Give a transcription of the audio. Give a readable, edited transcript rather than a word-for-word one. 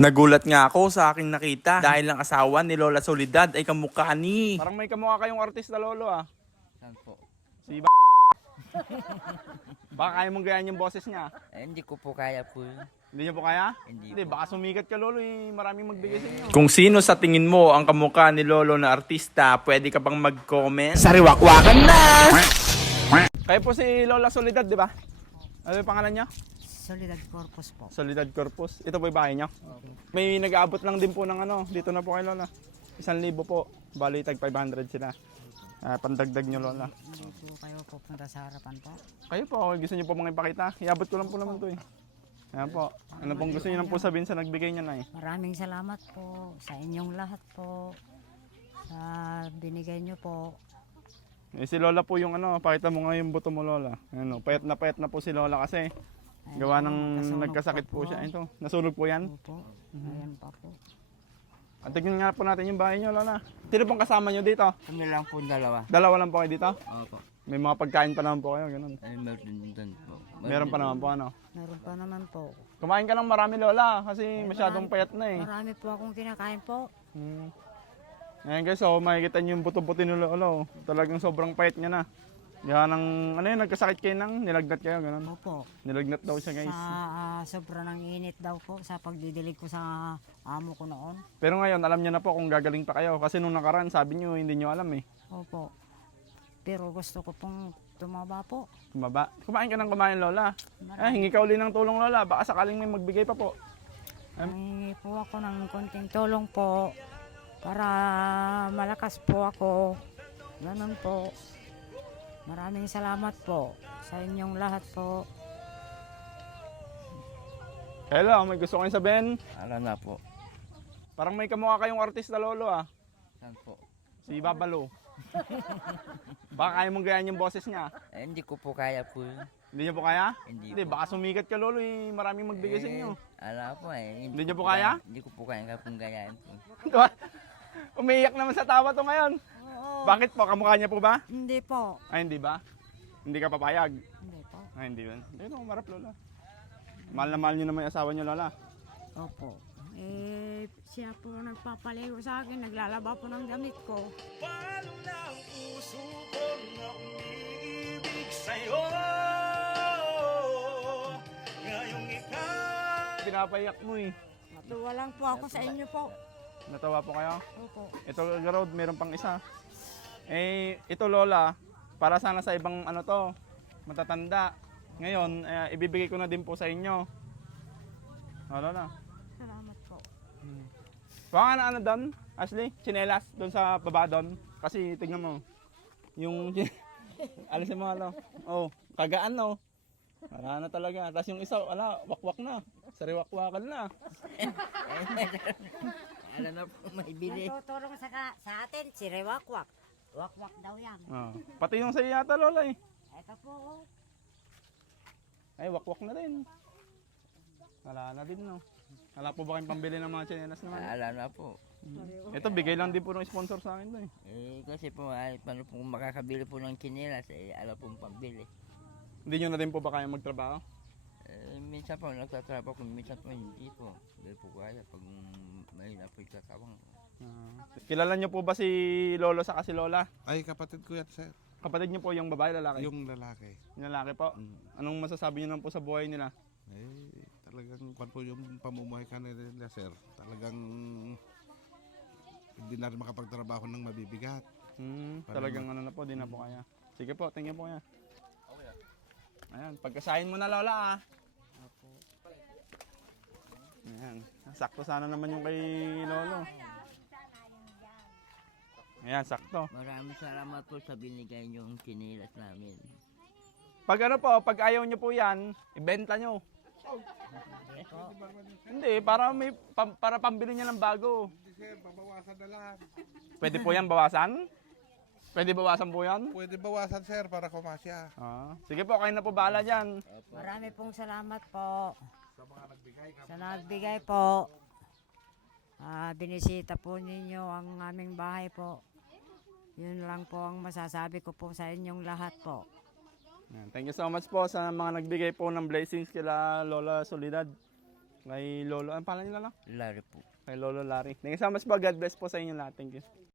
Nagulat nga ako sa aking nakita dahil ang asawa ni Lola Soledad ay kamukha ni... Parang may kamukha kayong artista, lolo ah. Saan po? Si Baka kaya mong gayahin yung boses niya. Hindi ko po kaya po yun. Hindi niyo po kaya? Hindi po. Baka sumikat ka, lolo eh. Maraming magbigay sa inyo. Kung sino sa tingin mo ang kamukha ni Lolo na artista, pwede ka bang mag-comment? Sariwakwakan na! Kayo po si Lola Soledad, di ba? Ano yung pangalan niya? Soledad Corpus po. Soledad Corpus. Ito po yung bahay niya. May nag-aabot lang din po ng ano. Dito na po kay Lola. 1,000 po. Bali, tag 500 sila. Pandagdag nyo, Lola. Hindi po kayo pupunta sa harapan po. Kayo po, gusto niyo po mga ipakita? Iabot ko lang po naman to eh. Ayan po. Ano pong gusto niyo lang po sabihin sa nagbigay niya na eh? Maraming salamat po sa inyong lahat po. Sa binigay nyo po. Eh, si Lola po yung ano, pakita mo nga yung buto mo, Lola. Ano, payat na po si Lola kasi. Gawa ng nagkasakit po siya. Ito, nasunog po yan. Opo. Ayan pa po. At tignan nga po natin yung bahay niyo, Lola. Sino pong kasama niyo dito? Kami lang po dalawa. Dalawa lang po kayo dito? Opo. May mga pagkain pa naman po kayo, ganun. Ay, meron din po. Meron pa naman po, ano. Meron pa naman po. Kumain ka ng marami, Lola, kasi masyadong payat na eh. Marami po akong kinakain po. Ayan guys, so makikita niyo yung buto-buti ni Lola. Oh. Talagang sobrang payat niya na. Yan ang, ano yun, nagkasakit kayo nang nilagnat kayo, ganun. Opo. Nilagnat daw siya guys. Sa sobra ng init daw po sa pagdidilig ko sa amo ko noon. Pero ngayon, alam niyo na po kung gagaling pa kayo. Kasi nung nakaraan, sabi niyo, hindi niyo alam eh. Opo. Pero gusto ko pong tumaba po. Tumaba. Kumain ka ng kumain, Lola. Hingi ka uli ng tulong, Lola. Baka sakaling may magbigay pa po. Nangingi po ako ng konting tulong po para malakas po ako. Ganun po. Maraming salamat po sa inyong lahat po. Hello, may gusto kayong sabihin? Alam na po. Parang may kamukha kayong artista, Lolo ah. Saan po? Si Babalo. Baka kaya mong gayahin yung boses niya. Hindi ko po kaya po yun. Hindi niyo po kaya? Hindi po. Baka sumikat ka, Lolo eh. Maraming magbigay sa inyo. Alam po eh. Hindi niyo po kaya? Hindi ko po kaya kung gayahin po. Umiiyak naman sa tawa to ngayon. Oo. Bakit po? Kamukha niya po ba? Hindi po. Ay, hindi ba? Hindi ka papayag? Hindi po. Ay, hindi ba? Hindi na umarap, Lola. Mahal na mahal niyo naman yung asawa niyo, Lola. Opo. Siya po nagpapaligo sa akin, naglalaba po ng damit ko. Paano na ang puso ko na umiibig sa'yo? Ngayong ikaw... Pinapayak mo eh. Natuwa lang po ako sa inyo po. Natawa po kayo? Opo. Ito, Garod, meron pang isa. Eh, ito, Lola, para sana sa ibang ano to, matatanda. Ngayon, ibibigay ko na din po sa inyo. Lola. Salamat po. Baka na ano doon, Ashley? Chinelas doon sa baba doon. Kasi tignan mo, yung alisin mo ano. Oh, kagaan no. Wala na talaga. Tapos yung isa, wala, wakwak na. Sariwakwakan na. Alam na po may bili. Tutulong sa atin, si Rewakwak. Wakwak daw yan. Oh. Pati yung sa yata, Lola eh. Ito po. Ay, wakwak na din. Wala na din no. Wala po ba kayong pambili ng mga chinelas naman? Alam na po. Ito, bigay lang din po ng sponsor sa akin to eh. Kasi po, paano po makakabili po ng kinilas, alam pong pambili. Hindi nyo na din po ba kaya magtrabaho? Minsan po nagtatrabaho ko, minsan po hindi po. Hindi po kaya pag may na po ikakawang. Kilala nyo po ba si Lolo sa si Lola? Ay, kapatid ko yan, sir. Kapatid nyo po yung babae, lalaki? Yung lalaki. Yung lalaki po. Anong masasabi nyo naman po sa buhay nila? Eh, talagang kwan po yung pamumuhay kanila, sir. Talagang hindi na rin makapagtrabaho ng mabibigat. Talagang ano na po, di na po kaya. Sige po, tingin po kaya. Ayan, pagkasahin mo na, Lola ah. Ayan, sakto sana naman yung kay Lolo. Ayan, sakto. Maraming salamat po sa binigay niyong kinilas namin. Pag ano po, pag ayaw nyo po yan, ibenta nyo. Hindi, para may para pambili niya ng bago. Hindi, sir. Babawasan na lang. Pwede po yan bawasan? Pwede bawasan po yan? Pwede bawasan, sir, para kumasya. Sige po, kayo na po bahala dyan. Marami pong salamat po. Sa nagbigay po. Binisita po ninyo ang aming bahay po. Yun lang po ang masasabi ko po sa inyong lahat po. Thank you so much po sa mga nagbigay po ng blessings kila Lola Soledad. Kay Lolo, ang pala nila lang? Lari po. Kay Lolo Larry. Thank you so much po. God bless po sa inyo lahat. Thank you.